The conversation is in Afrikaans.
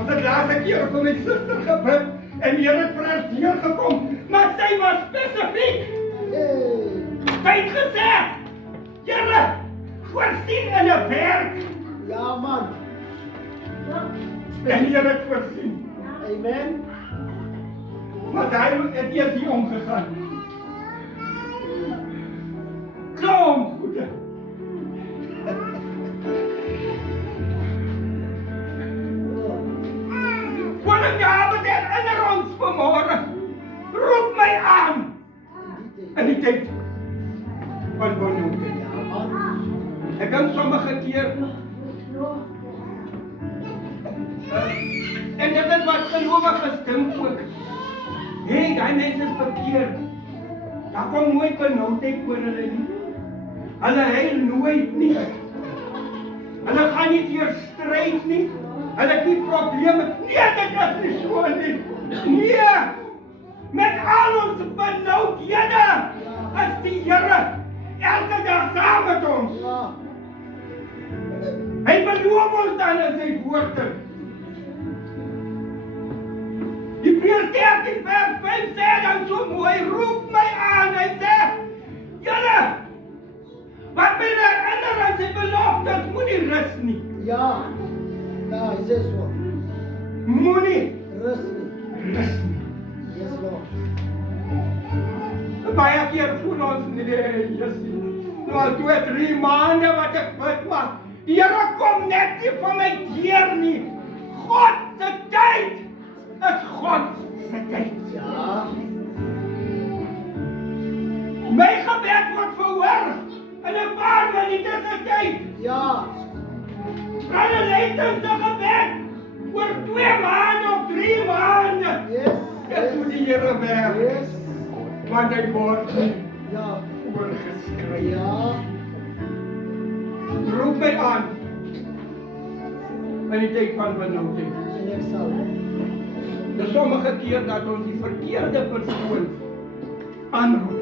Ons het laaste keer vir my suster gebid en die Here het vir haar deurgekom, maar sy was spesifiek. Sy het gesê, Here, voorsien in 'n werk. Ja, man. En die Here het voorsien. Amen. Maar hy het eers hier omgegaan. Kom, goede. Koning Dawid herinner ons vanmôre. Roep my aan. In die tyd van benoeming. Ja, man. Ek kan sommige keer en dit is wat gelowiges dink ook. Hey, daai mense is bekeer. Daar kom nooit benoudheid oor hulle nie. Hulle huil nooit nie. Hulle gaan nie deur stryd nie. Hulle het nie probleme. Nee, dit is nie so nie. Nee. Met al ons benoudhede is die Here elke dag saam met ons. Ja. Hy beloof ons dan in sy woorde. Hebreërs 13 vers 5 sê dan so mooi, roep my aan, hy sê, Here, wat my herinner aan sy beloftes, moenie rus nie. Ja. Ja, hy sê so. Moenie Rus nie. rus nie. Yes, Lord. Baie keer voel ons nie, Jessie. Nou al 2-3 maande wat ek bid, maar die Here kom net nie van my deur nie. God se tyd is God se tyd. Ja. My gebed word verhoor in 'n paar minute se tyd. Ja. Hulle lei dan se gebed oor 2 maande of 3 maande. Yes. Dit moet die Here werk. Yes. Want hy word nie Ja. oorgeskryf. Ja. Roep my aan in die tyd van benouding. En ek sal. Dis sommige keer dat ons die verkeerde persoon aanroep.